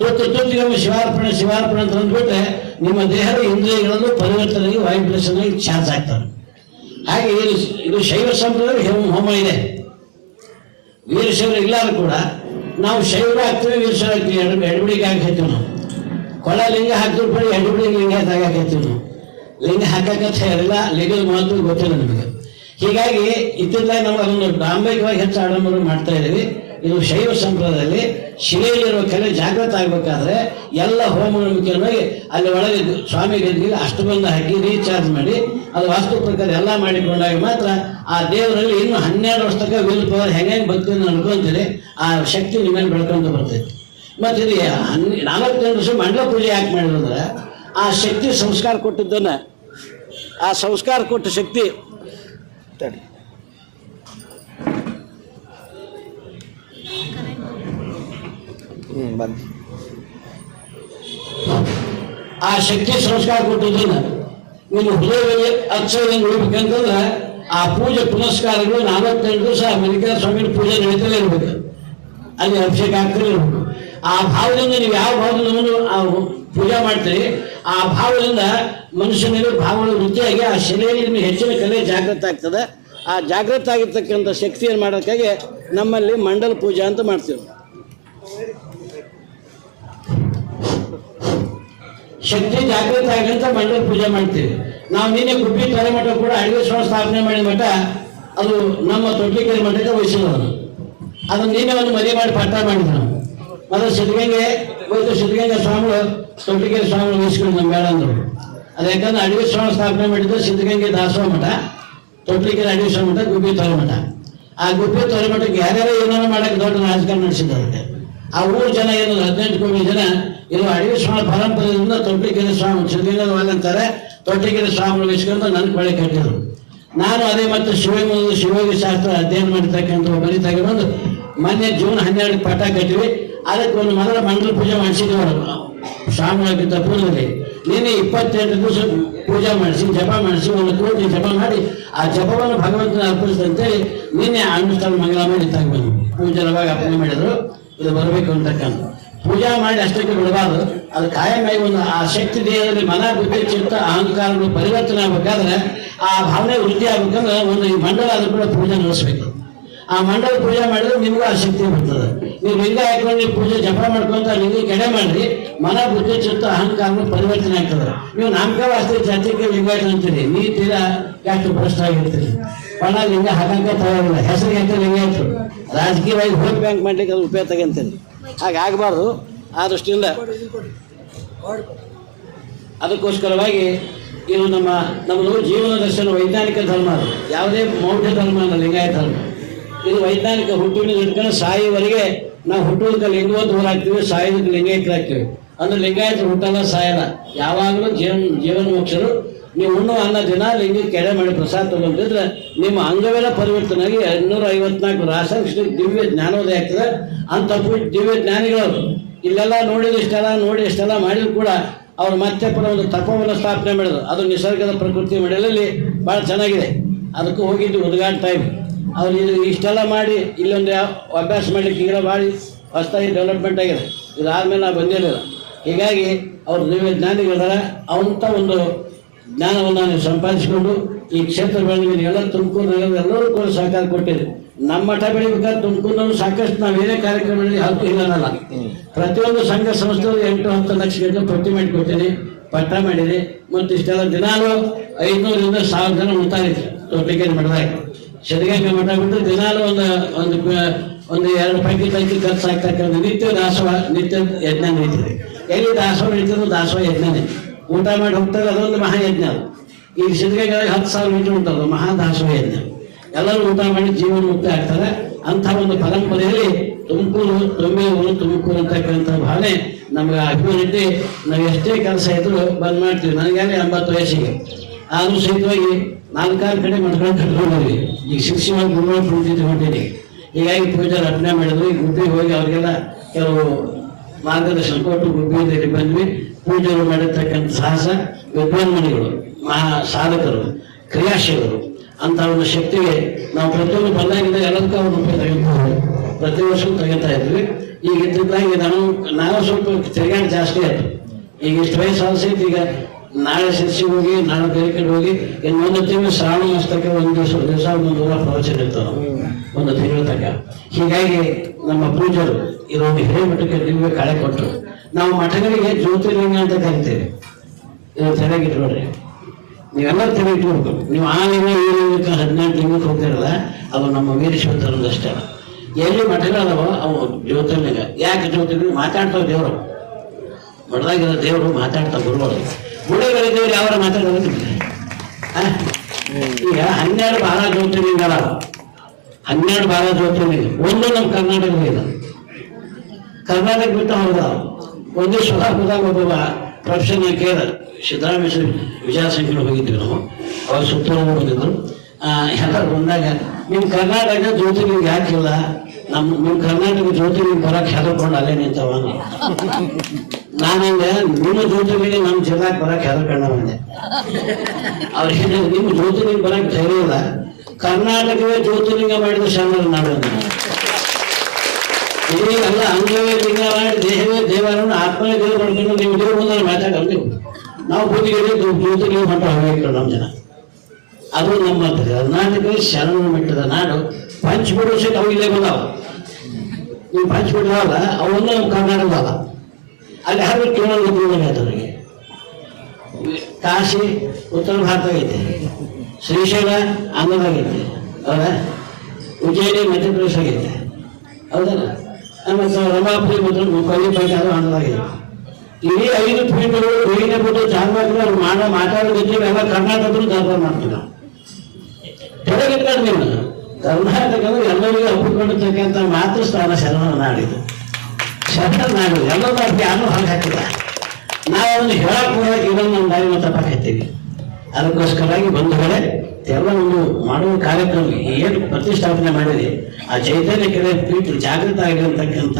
ತುತ್ತು ತುತ್ತಿಗೊಮ್ಮೆ ಶಿವಾರ್ಪಣೆ ಶಿವಾರ್ಪಣೆ ಅಂತ ಅಂದ್ಬಿಟ್ರೆ ನಿಮ್ಮ ದೇಹದ ಇಂದ್ರಿಯಗಳನ್ನು ಪರಿವರ್ತನೆಗೆ ಆಗಿ ಚಾರ್ಜ್ ಆಗ್ತಾರೆ ಹಾಗೆ ಇದು ಇದು ಶೈವ ಸಂಪ್ರದಾಯ ಹೋಮ ಇದೆ. ವೀರಶೈವರು ಇಲ್ಲಾದ್ರೂ ಕೂಡ ನಾವು ಶೈವರು ಹಾಕ್ತೀವಿ ವೀರಶೈವ ಹಾಕ್ತೀವಿ ಎರಡು ಎಡಬಿಡಿಗೆ ಹಾಕೈತೀವಿ ನಾವು. ಕೊಳ ಲಿಂಗ ಹಾಕಿದ್ರು ಕೂಡ ಎಡಬಿಡಿಗೆ ಲಿಂಗ ಹಾಕೈತೀವಿ ನಾವು. ಲಿಂಗ ಹಾಕಕ್ಕೆ ಹೇಳಿಲ್ಲ, ಲಿಂಗದ ಮಹತ್ವ ಗೊತ್ತಿಲ್ಲ ನಮಗೆ. ಹೀಗಾಗಿ ಇತ್ತಿದ್ದಾಗ ನಾವು ಅದನ್ನು ಡಾಂಬಿಕವಾಗಿ ಹೆಚ್ಚು ಆಡಂಬರ ಮಾಡ್ತಾ ಇದ್ದೀವಿ. ಇದು ಶೈವ ಸಂಪ್ರದಾಯದಲ್ಲಿ ಶಿಲೆಯಲ್ಲಿರುವ ಕಲೆ ಜಾಗೃತ ಆಗಬೇಕಾದ್ರೆ ಎಲ್ಲ ಹೋಮಗಳ ಮುಖ್ಯವಾಗಿ ಅಲ್ಲಿ ಒಳಗೆ ಸ್ವಾಮಿ ಗದ್ದಿಗೆ ಅಷ್ಟು ಬಂದು ಹಾಕಿ ರೀಚಾರ್ಜ್ ಮಾಡಿ, ಅದು ವಾಸ್ತು ಪ್ರಕಾರ ಎಲ್ಲ ಮಾಡಿಕೊಂಡಾಗ ಮಾತ್ರ ಆ ದೇವರಲ್ಲಿ ಇನ್ನು ಹನ್ನೆರಡು ವರ್ಷ ತನಕ ವಿಲ್ ಪವರ್ ಹೆಂಗೆ ಭಕ್ತಿಯನ್ನು ಅನ್ಕೊಂತೀರಿ ಆ ಶಕ್ತಿ ನಿಮ್ಮಲ್ಲಿ ಬೆಳ್ಕೊಂತ ಬರ್ತೈತಿ ಮತ್ತೆ ಇಲ್ಲಿ ಹನ್ ನಾಲ್ಕು ವರ್ಷ ಮಂಡಲ ಪೂಜೆ ಯಾಕೆ ಮಾಡಿದ್ರೆ ಆ ಶಕ್ತಿ ಸಂಸ್ಕಾರ ಕೊಟ್ಟಿದ್ದನ್ನ, ಆ ಸಂಸ್ಕಾರ ಕೊಟ್ಟ ಶಕ್ತಿ ಹ್ಮ್ ಆ ಶಕ್ತಿ ಸಂಸ್ಕಾರ ಕೊಟ್ಟಿದ್ದನ್ನ ನಿಮ್ಮ ಹೃದಯ ಅಕ್ಷರದಲ್ಲಿ ಉಳಿಬೇಕಂತಂದ್ರೆ ಆ ಪೂಜೆ ಪುನಸ್ಕಾರಗಳು ನಲವತ್ತೆಂಟು ದಿವಸ ಮಲ್ಲಿಕಾರ್ಜುನ ಸ್ವಾಮಿ ಪೂಜೆ ನಡೀತಲೇ ಇರ್ಬೇಕು. ಅಲ್ಲಿ ಅಭಿಷೇಕ ಆಗ್ತಲೇ ಇರ್ಬೇಕು. ಆ ಭಾವದಿಂದ ನೀವು ಯಾವ ಭಾವದಿಂದ ಪೂಜೆ ಮಾಡ್ತೀರಿ, ಆ ಭಾವದಿಂದ ಮನುಷ್ಯನಲ್ಲಿ ಭಾವಗಳು ವೃತ್ತಿಯಾಗಿ ಆ ಶಿಲೆಯಲ್ಲಿ ಹೆಚ್ಚಿನ ಕಲೆ ಜಾಗೃತ ಆಗ್ತದೆ. ಆ ಜಾಗೃತ ಆಗಿರ್ತಕ್ಕಂಥ ಶಕ್ತಿಯನ್ನು ಮಾಡೋದಕ್ಕಾಗಿ ನಮ್ಮಲ್ಲಿ ಮಂಡಲ ಪೂಜೆ ಅಂತ ಮಾಡ್ತೀವಿ. ಶಕ್ತಿ ಜಾಗೃತ ಅಂತ ಮಂಡಲ ಪೂಜೆ ಮಾಡ್ತೀವಿ. ನಾವು ನಿನ್ನೆ ಗುಬ್ಬಿ ತೊರೆ ಮಠ ಕೂಡ ಅಡುಗೆ ಸ್ವಾಮಿ ಸ್ಥಾಪನೆ ಮಾಡಿದ ಮಠ, ಅದು ನಮ್ಮ ತೊಟ್ಲಿಕೆರೆ ಮಠಕ್ಕೆ ವಹಿಸಿದವನು ಅದು ನೀನೇ ಒಂದು ಮದುವೆ ಮಾಡಿ ಪಟ್ಟ ಮಾಡಿದ್ರು. ಮೊದಲು ಸಿದ್ಧಗಂಗೆ, ಹೋಯ್ತು ಸಿದ್ಧಗಂಗಾ ಸ್ವಾಮಿಗಳು ತೊಟ್ಲಿಕೆರೆ ಸ್ವಾಮಿಗಳು ವಹಿಸ್ಕೊಂಡು ನಮ್ಮ ಬೇಡ ಅಂದರು. ಅದು ಯಾಕಂದ್ರೆ ಅಡಿಗೆ ಸ್ವಾಮಿ ಸ್ಥಾಪನೆ ಮಾಡಿದ್ದು ಸಿದ್ಧಗಂಗೆ ದಾಸೋಹ ಮಠ ತೊಟ್ಲಿಕೆರೆ ಅಡುಗೆ ಸ್ವಾಮಿ ಮಠ, ಗುಬ್ಬಿ ತೊರೆ ಮಠ. ಆ ಗುಬ್ಬಿ ತೊರೆ ಮಠಕ್ಕೆ ಯಾರ್ಯಾರೋ ಏನಾರು ಮಾಡಕ್ಕೆ ದೊಡ್ಡ ರಾಜಕಾರಣ ನಡೆಸಿದ್ದಾರೆ. ಆ ಊರು ಜನ ಏನು ಹದಿನೆಂಟು ಕೋಟಿ ಜನ ಇದು ಅಡಿಗೆ ಸ್ವಾಮಿ ಪರಂಪರೆಯಿಂದ ತೊಟ್ಟಿಗೆರೆ ಸ್ವಾಮಿ ಸಿದ್ಧಗಂಗಾ ಅಂತಾರೆ. ತೊಟ್ಟಿಗೆರೆ ಸ್ವಾಮಿ ಇಸ್ಕೊಂಡು ನನ್ನ ಬಳಿ ಕಟ್ಟಿದ್ರು. ನಾನು ಅದೇ ಮತ್ತು ಶಿವಮೊಗ್ಗದ ಶಿವಯೋಗಿ ಶಾಸ್ತ್ರ ಅಧ್ಯಯನ ಮಾಡಿರ್ತಕ್ಕಂಥ ಬರೀ ತಗೊಂಡು ಮೊನ್ನೆ ಜೂನ್ ಹನ್ನೆರಡು ಪಾಠ ಕಟ್ಟಿವಿ ಅದಕ್ಕೆ ಒಂದು ಮೊದಲ ಮಂಡಲ ಪೂಜೆ ಮಾಡಿಸಿದ್ರು ಸ್ವಾಮಿಯಾಗಿದ್ದ ಪೂಜೆಯಲ್ಲಿ. ನಿನ್ನೆ ಇಪ್ಪತ್ತೆಂಟು ದಿವಸ ಪೂಜೆ ಮಾಡಿಸಿ, ಜಪ ಮಾಡಿಸಿ, ಒಂದು ಕೋಟಿ ಜಪ ಮಾಡಿ, ಆ ಜಪವನ್ನು ಭಗವಂತನ ಅರ್ಪಿಸಿದಂತೇಳಿ ನಿನ್ನೆ ಅನುಷ್ಠಾನ ಮಂಗಳ ಮಾಡಿ ತಗೊಂಡು ಪೂಜೆ ಅರ್ಪಣೆ ಮಾಡಿದ್ರು. ಇದು ಬರಬೇಕು ಅಂತಕ್ಕಂಥ. ಪೂಜಾ ಮಾಡಿ ಅಷ್ಟಕ್ಕೆ ಬಿಡಬಾರ್ದು. ಅದು ಕಾಯಮಾಗಿ ಒಂದು ಆ ಶಕ್ತಿ ದೇಹದಲ್ಲಿ ಮನ, ಬುದ್ಧಿ, ಚಿತ್ತ ಅಹಂಕಾರಗಳು ಪರಿವರ್ತನೆ ಆಗ್ಬೇಕಾದ್ರೆ ಆ ಭಾವನೆ ವೃದ್ಧಿ ಆಗ್ಬೇಕಂದ್ರೆ ಒಂದು ಈ ಮಂಡಲ ಅದು ಕೂಡ ಪೂಜೆ ನಡೆಸ್ಬೇಕು. ಆ ಮಂಡಲ ಪೂಜೆ ಮಾಡಿದ್ರೆ ನಿಮಗೂ ಆ ಶಕ್ತಿ ಬರ್ತದೆ. ನೀವು ಲಿಂಗ ಹಾಕೊಂಡು ಪೂಜೆ ಜಪ ಮಾಡ್ಕೊಂತ ನಿಮಗೆ ಕೆಡೆ ಮಾಡ್ರಿ, ಮನ, ಬುದ್ಧಿ, ಚಿತ್ತ ಅಹಂಕಾರಗಳು ಪರಿವರ್ತನೆ ಆಗ್ತದೆ. ನೀವು ನಾಮಕವಾಸ್ತಿ ಜಾತಿಗೆ ಲಿಂಗಾಯತ ಅಂತೀರಿ ನೀ ತೀರಾ ಯಾಕೆ ಭ್ರಷ್ಟ ಆಗಿರ್ತೀರಿ ಬಣ್ಣ ಲಿಂಗ ಹಾಕಂಕ ತಗೋದಿಲ್ಲ ಹೆಸರಿಗೆ ಅಂತ ಲಿಂಗಾಯತರು ರಾಜಕೀಯವಾಗಿ ವೋಟ್ ಬ್ಯಾಂಕ್ ಮಾಡ್ಲಿಕ್ಕೆ ಅದು ಉಪಯೋಗ ತಗಂತೀನಿ ಹಾಗಾಗಬಾರ್ದು ಆ ದೃಷ್ಟಿಯಿಂದ. ಅದಕ್ಕೋಸ್ಕರವಾಗಿ ಇದು ನಮ್ಮ, ನಮ್ಮದು ಜೀವನ ದರ್ಶನ ವೈಜ್ಞಾನಿಕ ಧರ್ಮ ಅದು. ಯಾವುದೇ ಮೌಢ್ಯ ಧರ್ಮ ಅಲ್ಲ, ಲಿಂಗಾಯತ ಧರ್ಮ. ಇದು ವೈಜ್ಞಾನಿಕ ಹುಟ್ಟಿನ ಹಿಡ್ಕೊಂಡು ಸಾಯುವವರೆಗೆ ನಾವು ಹುಟ್ಟುವುದಕ್ಕೆ ಲಿಂಗವಂತ ಹೋರಾಗ್ತೀವಿ ಸಾಯೋದಕ್ಕೆ ಲಿಂಗೈಕ್ಯರಾಗ್ತೀವಿ ಅಂದ್ರೆ ಲಿಂಗಾಯತರು ಹುಟ್ಟಲ್ಲ, ಸಾಯಲ್ಲ. ಯಾವಾಗಲೂ ಜೀವನ ಜೀವನ ಮೋಕ್ಷರು. ನೀವು ಉಣ್ಣು ಅನ್ನ ದಿನ ಲಿಂಗಕ್ಕೆ ಕೆರೆ ಮಾಡಿ ಪ್ರಸಾದ ತಗೊಂಡಿದ್ರೆ ನಿಮ್ಮ ಅಂಗವೆಲ್ಲ ಪರಿವರ್ತನೆ ಆಗಿ ಇನ್ನೂರ ಐವತ್ನಾಲ್ಕು ರಾಸಾಯನಿಕ ದಿವ್ಯ ಜ್ಞಾನೋದಯ ಆಗ್ತದೆ. ಅಂತ ದಿವ್ಯ ಜ್ಞಾನಿಗಳು ಇಲ್ಲೆಲ್ಲ ನೋಡಿದ ಇಷ್ಟೆಲ್ಲ, ನೋಡಿ ಇಷ್ಟೆಲ್ಲ ಮಾಡಿದ್ರು ಕೂಡ ಅವರು ಮತ್ತೆ ಪುನಃ ಒಂದು ತಪವನ್ನು ಸ್ಥಾಪನೆ ಮಾಡಿದ್ರು. ಅದು ನಿಸರ್ಗದ ಪ್ರಕೃತಿ ಮಡಲಲ್ಲಿ ಭಾಳ ಚೆನ್ನಾಗಿದೆ. ಅದಕ್ಕೂ ಹೋಗಿದ್ದು ಉದ್ಘಾಟ ಟೈಮ್ ಅವ್ರು ಇದು ಇಷ್ಟೆಲ್ಲ ಮಾಡಿ ಇಲ್ಲೊಂದು ಅಭ್ಯಾಸ ಮಾಡ್ಲಿಕ್ಕೆ ಈಗ ಭಾಳ ಹೊಸದಾಗಿ ಡೆವಲಪ್ಮೆಂಟ್ ಆಗಿದೆ. ಇದಾದಮೇಲೆ ನಾವು ಬಂದಿರಲಿಲ್ಲ. ಹೀಗಾಗಿ ಅವ್ರು ದಿವ್ಯ ಜ್ಞಾನಿಗಳ ಅವಂಥ ಒಂದು ಜ್ಞಾನವನ್ನು ನಾನು ಸಂಪಾದಿಸಿಕೊಂಡು ಈ ಕ್ಷೇತ್ರ ಬೆಳವಣಿಗೆ ಎಲ್ಲ ತುಮಕೂರು ಎಲ್ಲರೂ ಕೂಡ ಸಹಕಾರ ಕೊಟ್ಟಿದೆ ನಮ್ಮ ಮಠ ಬೆಳಿಬೇಕಾದ್ರೆ ತುಮಕೂರಿನವರು ಸಾಕಷ್ಟು ನಾವು ಏನೇ ಕಾರ್ಯಕ್ರಮದಲ್ಲಿ ಹತ್ತು ಇಲ್ಲ ಪ್ರತಿಯೊಂದು ಸಂಘ ಸಂಸ್ಥೆಗಳು ಎಂಟು ಹತ್ತು ಲಕ್ಷ ಗಂಟೆ ಪ್ರತಿ ಮಾಡಿ ಕೊಟ್ಟಿನಿ ಪಟ್ಟ ಮಾಡಿದೆ ಮತ್ತು ಇಷ್ಟೆಲ್ಲ ದಿನಾಲು ಐದುನೂರಿಂದ ಸಾವಿರ ಜನ ಉಂಟಾಗಿತ್ತು ತೊಟ್ಟಿಗೆರೆ ಮಠದಾಗ. ಸಿದ್ಧಗಂಗಾ ಮಠ ಬಿಟ್ಟು ದಿನಾಲು ಒಂದು ಒಂದು ಒಂದು ಎರಡು ಪ್ಯಾಕೆಟ್ ಅಕ್ಕಿ ಖರ್ಚು ಆಗ್ತಕ್ಕಂಥ ನಿತ್ಯ ದಾಸೋಹ, ನಿತ್ಯ ಯಜ್ಞ ನಡೀತದೆ. ಎಲ್ಲಿ ದಾಸೋಹ ನಡೀತದೋ ದಾಸೋಹ ಯಜ್ಞನೇ ಊಟ ಮಾಡಿ ಹೋಗ್ತಾರೆ ಅದೊಂದು ಮಹಾಯಜ್ಞ ಅದು. ಈಗ ಸಿದ್ಧಗಂಗೆ ಹತ್ತು ಸಾವಿರ ಮೀಟರ್ ಉಂಟದು ಮಹಾ ದಾಸೋಹ ಯಜ್ಞ ಎಲ್ಲರೂ ಊಟ ಮಾಡಿ ಜೀವನ ಮುಕ್ತ ಆಗ್ತಾರೆ. ಅಂಥ ಒಂದು ಪರಂಪರೆಯಲ್ಲಿ ತುಮಕೂರು ತುಂಬೆ ಊರು ತುಮಕೂರು ಅಂತಕ್ಕಂಥ ಭಾವನೆ ನಮ್ಗೆ ಅಭಿವೃದ್ಧಿ ನಾವು ಎಷ್ಟೇ ಕೆಲಸ ಇದ್ರು ಬಂದ್ ಮಾಡ್ತೀವಿ. ನನಗಾಗಲೇ ಎಂಬತ್ತು ವಯಸ್ಸಿಗೆ. ಆದರೂ ಸಹಿತವಾಗಿ ನಾಲ್ಕಾರು ಕಡೆ ಮಠಗಳು ಕಟ್ಕೊಂಡ್ವಿ ಈಗ ಶಿಕ್ಷಣವಾಗಿ ಗುರುಗಳು ಪ್ರೀತಿ ಹೊಂಟಿದೆ ಹೀಗಾಗಿ ಪೂಜೆ ರಚನೆ ಮಾಡಿದ್ರು. ಈ ಗುಬ್ಬಿಗೆ ಹೋಗಿ ಅವರಿಗೆಲ್ಲ ಕೆಲವು ಮಾರ್ಗದರ್ಶನ ಕೊಟ್ಟು ಗುಬ್ಬಿಯಲ್ಲಿ ಬಂದ್ವಿ. ಪೂಜೆಗಳು ಮಾಡಿರ್ತಕ್ಕಂಥ ಸಾಹಸ ವಿದ್ವಾನ್ಮಣಿಗಳು ಮಹಾ ಸಾಧಕರು ಕ್ರಿಯಾಶೀಲರು ಅಂತ ಒಂದು ಶಕ್ತಿಗೆ ನಾವು ಪ್ರತಿಯೊಂದು ಬಂದಾಗಿಂದ ಎಲ್ಲದಕ್ಕೂ ತೆಗೆದುಕೊಂಡು ಪ್ರತಿ ವರ್ಷವೂ ತೆಗಿತಾ ಇದ್ವಿ. ಈಗ ಇದ್ದಿದ್ದಾಗಿ ನಾನು ನಾವು ಸ್ವಲ್ಪ ತಿರುಗಾಟ ಜಾಸ್ತಿ ಆಯ್ತು. ಈಗ ಇಷ್ಟು ವಯಸ್ಸು ಸಹಿತ ಈಗ ನಾಳೆ ಸಿರಿಸಿ ಹೋಗಿ, ನಾಳೆ ಬೇರೆ ಕಡೆ ಹೋಗಿ, ಇನ್ನು ಒಂದು ತಿಂಗಳು ಶ್ರಾವಣ ಮಾಸಕ್ಕೆ ಒಂದು ದಿವಸ ದಿವಸ ಒಂದು ದೂರ ಪ್ರವಚನ ಇರ್ತಾವೆ ಒಂದು ತಿಂಗಳ ತನಕ ಹೀಗಾಗಿ ನಮ್ಮ ಪೂಜರು ಇದೊಂದು ಹಿರೇಮಠಕ್ಕೆ ನಿಮಗೆ ಕಳೆ ಕೊಟ್ಟರು. ನಾವು ಮಠಗಳಿಗೆ ಜ್ಯೋತಿರ್ಲಿಂಗ ಅಂತ ಕರಿತೇವೆ. ಇದು ಚೆನ್ನಾಗಿಟ್ಕೊಳ್ರಿ ನೀವೆಲ್ಲ ತಲೆ ಇಟ್ಕೊಬೇಕು ನೀವು ಆ ಲಿಂಗ ಈ ಲಿಂಗಕ್ಕೆ ಹದಿನೆಂಟು ಲಿಂಗಕ್ಕೆ ಹೋಗ್ತಿರಲ್ಲ ಅದು ನಮ್ಮ ವೀರೇಶ್ವರ ಅಷ್ಟೇ. ಎಲ್ಲಿ ಮಠಗಳವ ಅವು ಜ್ಯೋತಿರ್ಲಿಂಗ. ಯಾಕೆ ಜ್ಯೋತಿರ್ಲಿಂಗ? ಮಾತಾಡ್ತಾವ ದೇವರು. ಮಠದಾಗಿರೋ ದೇವರು ಮಾತಾಡ್ತಾ ಗುರುಗಳು ಗುಡಿಗಳ ದೇವರು ಯಾವ ಮಾತಾಡೋದು? ಈಗ ಹನ್ನೆರಡು ಬಾರ ಜ್ಯೋತಿರ್ಲಿಂಗ ಹನ್ನೆರಡು ಬಾರ ಜ್ಯೋತಿರ್ಲಿಂಗ. ಒಂದು ನಮ್ಮ ಕರ್ನಾಟಕದಲ್ಲಿ ಇದೆ ಕರ್ನಾಟಕ ಬಿಟ್ಟು ಹೌದಾ ಒಂದು ಸುಧಾಪುರದಾಗ ಒಬ್ಬ ಪ್ರೊಫೆಷನಲ್ ಕೇಳ ಸಿದ್ದರಾಮೇಶ್ವರ ಸಂಖ್ಯೆ ಹೋಗಿದ್ವಿ ನಾವು. ಅವಾಗ ಸುತ್ತಲೂ ಬಂದಿದ್ರು ಎಲ್ಲರೂ ಬಂದಾಗ ನಿಮ್ಮ ಕರ್ನಾಟಕ ಜ್ಯೋತಿರ್ಲಿಂಗ ಯಾಕಿಲ್ಲ? ನಮ್ಮ ನಿಮ್ಮ ಕರ್ನಾಟಕ ಜ್ಯೋತಿರ್ಲಿಂಗ ಬರಕ್ಕೆ ಹೆದರ್ಕೊಂಡು ಅಲ್ಲೇ ನಿಂತವ ನಾನಂಗ ನಿಮ್ಮ ಜ್ಯೋತಿರ್ಲಿಂಗ ನಮ್ಮ ಜಿಲ್ಲಾಕ್ ಬರಕ್ಕೆ ಹೆದರ್ಕೊಂಡ ಬಂದೆ. ಅವ್ರು ಹೇಳಿದ್ರು ನಿಮ್ಮ ಜ್ಯೋತಿರ್ಲಿಂಗ ಬರಕ್ಕೆ ಧೈರ್ಯ ಇಲ್ಲ. ಕರ್ನಾಟಕವೇ ಜ್ಯೋತಿರ್ಲಿಂಗ ಮಾಡಿದ ಶರಣರ ನಾಡು. ಇಲ್ಲಿ ಎಲ್ಲ ಅಂಗವೇ ಲಿಂಗ ಮಾಡಿ ದೇಹವೇ ದೇವರನ್ನು ಆತ್ಮವೇ ದೇವ ಮಾಡ್ಕೊಂಡು ನೀವು ದೇವ್ರ ಮುಂದೆ ಮಾತಾಡೋದು ನೀವು ನಾವು ಬೂದಿಗೆ ಜ್ಯೋತಿರ್ಲಿಂಗ ಹೊಂಟ ಹೋಗಿದ್ರು ನಮ್ಮ ಜನ. ಅದು ನಮ್ಮ ಕರ್ನಾಟಕ ಶರಣ ಮಟ್ಟದ ನಾಡು. ಪಂಚಬಿಡು ಸಹಿತ ಅವು ಇಲ್ಲೇ ಬಂದಾವ. ನೀವು ಪಂಚಬಿಡವಲ್ಲ ಅವನ್ನ ನಮ್ಮ ಕರ್ನಾಟಕದಲ್ಲ ಅಲ್ಲಿ. ಹಾಗೆ ಕೇಳೋದು ಅವರಿಗೆ ಕಾಶಿ ಉತ್ತರ ಭಾರತ ಐತೆ. ಶ್ರೀಶೈಲ ಆಂಧ್ರದಾಗೈತೆ ಹೌದಾ? ಉಜ್ಜಯಿನಿ ಮಧ್ಯಪ್ರದೇಶ ಆಗೈತೆ ಹೌದಲ್ಲ? ಮತ್ತು ರಮಾಪುರಿ ಮತ್ತು ಕೊಲ್ಲಿಪೇಟೆ ಅದು ಆಂಧ್ರದಾಗೈತೆ ಇಡೀ ಐದು ಪೀಠಗಳು ಬೇಯಿನ ಬಿಟ್ಟು ಚಾರ್ಮಾಕ್ರೆ ಅವ್ರು ಮಾಡೋ ಮಾತಾಡೋದಿದ್ರೆ ಎಲ್ಲ ಕರ್ನಾಟಕದಲ್ಲಿ ದರ್ಬಾರ ಮಾಡ್ತೀವಿ ನಾವು. ಕೆಳಗಿಟ್ಕೊಂಡು ನೀವು ಎಲ್ಲರಿಗೂ ಒಪ್ಪಿಕೊಂಡಿರ್ತಕ್ಕಂಥ ಮಾತೃ ಸ್ಥಾನ ಶರಣ ನಾಡಿದು ಶರಣ ನಾಡು ಎಲ್ಲರೂ ಯಾರು ಹಾಗೆ ಹಾಕಿಲ್ಲ. ನಾವು ಅದನ್ನು ಹೇಳಕ್ ಹೋದಾಗ ಇದನ್ನು ನಮ್ಮ ದಾರಿ ತಪ್ಪಾಕೈತೀವಿ ಅದಕ್ಕೋಸ್ಕರವಾಗಿ ಬಂಧುಗಳೇ ಎಲ್ಲ ಒಂದು ಮಾಡುವ ಕಾರ್ಯಕ್ರಮ ಏನು ಪ್ರತಿಷ್ಠಾಪನೆ ಮಾಡಿದೆ, ಆ ಚೈತನ್ಯ ಕೆರೆ ಪೀಠ ಜಾಗೃತ ಆಗಿರತಕ್ಕಂಥ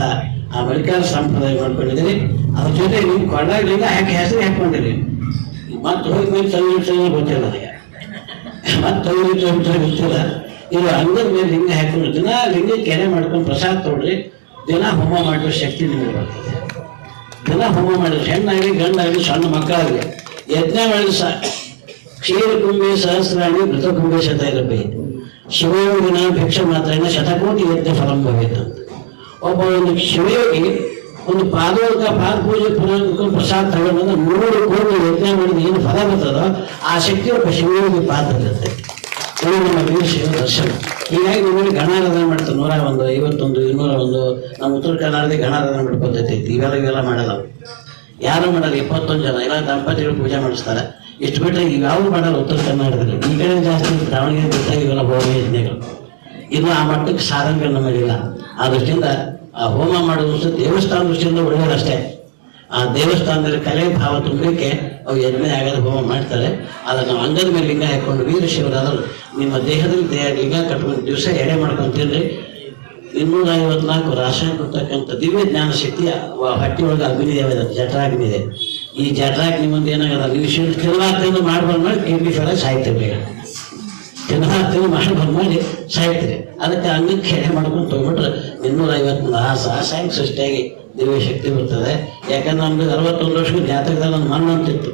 ಆ ಬಳಿಕಾರ ಸಂಪ್ರದಾಯ ಮಾಡ್ಕೊಂಡಿದ್ದೀರಿ. ಅದ್ರ ಜೊತೆ ನೀವು ಕೊಂಡಾಗಲಿಂಗ ಯಾಕೆ ಹೆಸರು ಹಾಕೊಂಡಿರಿ ಮತ್ತೆ ಹೋಗಿ ಮೇಲೆ ಸಂಯೋಜನೆ ಗೊತ್ತಿಲ್ಲ ನನಗೆ. ಮತ್ತೆ ಹೋಗಿ ಗೊತ್ತಿಲ್ಲ. ಇದು ಅಂಗದ ಮೇಲೆ ಲಿಂಗ ಹಾಕೊಂಡು ದಿನ ಲಿಂಗ ಕೆರೆ ಮಾಡ್ಕೊಂಡು ಪ್ರಸಾದ ತೊಗೊಳ್ರಿ ದಿನ ಹೋಮ ಮಾಡೋ ಶಕ್ತಿ ನಿಮಗೆ ಬರ್ತದೆ. ದಿನ ಹೋಮ ಮಾಡಿದ್ರೆ ಹೆಣ್ಣಾಗಲಿ ಗಂಡಾಗಲಿ ಸಣ್ಣ ಮಕ್ಕಳಾಗಲಿ ಯಜ್ಞ ಮಾಡಿದ್ರೆ ಸಹ ಕ್ಷೀರ ಕುಂಬೆ ಸಹಸ್ರಾಣಿ ಮೃತ ಕುಂಬೆ ಶತೈರಪಿ ಶಿವಯೋಗಿನ ಭಿಕ್ಷೆ ಮಾತ್ರ ಶತಕೋಟಿ ಯಜ್ಞ ಫಲಂ ಒಬ್ಬ ಒಂದು ಶಿವಯೋಗಿ ಒಂದು ಪಾದೋದಕ ಪಾದ ಪೂಜೆ ಪುನಃ ಪ್ರಸಾದ ತಗೊಂಡು ನೂರು ಕೋಟಿ ಯಜ್ಞ ಮಾಡಿದ ಏನು ಫಲ ಬರ್ತದೋ ಆ ಶಕ್ತಿ ಒಬ್ಬ ಶಿವನಿಗೆ ಪಾತ್ರ ಇದು ನಮ್ಮ ವೀರ ದರ್ಶನ. ಹೀಗಾಗಿ ನಮ್ಮಲ್ಲಿ ಗಣಾರಾಧನೆ ಮಾಡ್ತಾರೆ. ನೂರ ಒಂದು, ಐವತ್ತೊಂದು, ಇನ್ನೂರ ಒಂದು. ನಮ್ಮ ಉತ್ತರ ಕನ್ನಡದಲ್ಲಿ ಗಣಾರಾಧನೆ ಮಾಡ್ಕೊತೈತಿ ಇವೆಲ್ಲ ಇವೆಲ್ಲ ಮಾಡಲ್ಲ ಯಾರು ಮಾಡಲ್ಲ? ಇಪ್ಪತ್ತೊಂದು ಜನ. ಎಲ್ಲ ದಂಪತಿಗಳು ಪೂಜೆ ಮಾಡಿಸ್ತಾರೆ. ಇಷ್ಟು ಬಿಟ್ಟರೆ ಇವ್ಯಾವು ಮಾಡಲ್ಲ ಉತ್ತರ ಕನ್ನಡದಲ್ಲಿ ಈ ಕಡೆ ಜಾಸ್ತಿ ದಾವಣಗೆರೆ ಬಿಟ್ಟಾಗ ಇವೆಲ್ಲ ಭೋಗ ಯಜ್ಞಗಳು ಇದು ಆ ಮಟ್ಟಕ್ಕೆ ಸಾಧನೆಗಳು ನಮಗಿಲ್ಲ. ಆ ದೃಷ್ಟಿಯಿಂದ ಆ ಹೋಮ ಮಾಡೋದು ದೇವಸ್ಥಾನ ದೃಷ್ಟಿಯಿಂದ ಒಳ್ಳೆಯದಷ್ಟೇ ಆ ದೇವಸ್ಥಾನದಲ್ಲಿ ಕಲೆ ಭಾವ ತುಂಬಲಿಕ್ಕೆ ಅವು ಯಜ್ಞ ಆಗದ ಹೋಮ ಮಾಡ್ತಾರೆ. ಅದನ್ನು ಅಂಗದ ಮೇಲೆ ಲಿಂಗ ಹಾಕೊಂಡು ವೀರಶಿವರಾದರು ನಿಮ್ಮ ದೇಹದಲ್ಲಿ ದೇಹ ಲಿಂಗ ಕಟ್ಕೊಂಡು ದಿವಸ ಎಡೆ ಮಾಡ್ಕೊಂತೀರಿ ಇನ್ನೂರ ಐವತ್ನಾಲ್ಕು ರಾಸಾಯನಿರ್ತಕ್ಕಂಥ ದಿವ್ಯ ಜ್ಞಾನ ಶಕ್ತಿಯ ಹಟ್ಟಿ ಒಳಗೆ ಅಗ್ನಿ ಇದೆ, ಜಠರಾಗ್ನಿ ಇದೆ. ಈ ಜಠರಾಗ್ನಿ ಮುಂದೆ ಏನಾಗದ? ನೀವು ಶಿವ ತಿರುವಾರ್ತೆಯನ್ನು ಮಾಡ್ಬಾರ್ದು ಮಾಡಿ ಕಿಡ್ನಿ ಫಲ ಸಾಯ್ತಿರ್ಬೇಕು. ತಿರುವಾರ್ತೆಯನ್ನು ತಿಳಿ ಮಾಡಿ ಸಾಯ್ತೀರಿ. ಅದಕ್ಕೆ ಅಂಗಕ್ಕೆ ಎಡೆ ಮಾಡ್ಕೊಂಡು ತೊಗೊಂಡ್ಬಿಟ್ರೆ ಇನ್ನೂರ ಐವತ್ತು ಸಾಯಂಕ್ ಸೃಷ್ಟಿಯಾಗಿ ದಿವ್ಯ ಶಕ್ತಿ ಬರ್ತದೆ. ಯಾಕಂದ್ರೆ ನಮ್ದು ಅರವತ್ತೊಂದು ವರ್ಷಕ್ಕೂ ಜಾತಕದಲ್ಲಿ ನನ್ನ ಮಣ್ಣು ಅಂತಿತ್ತು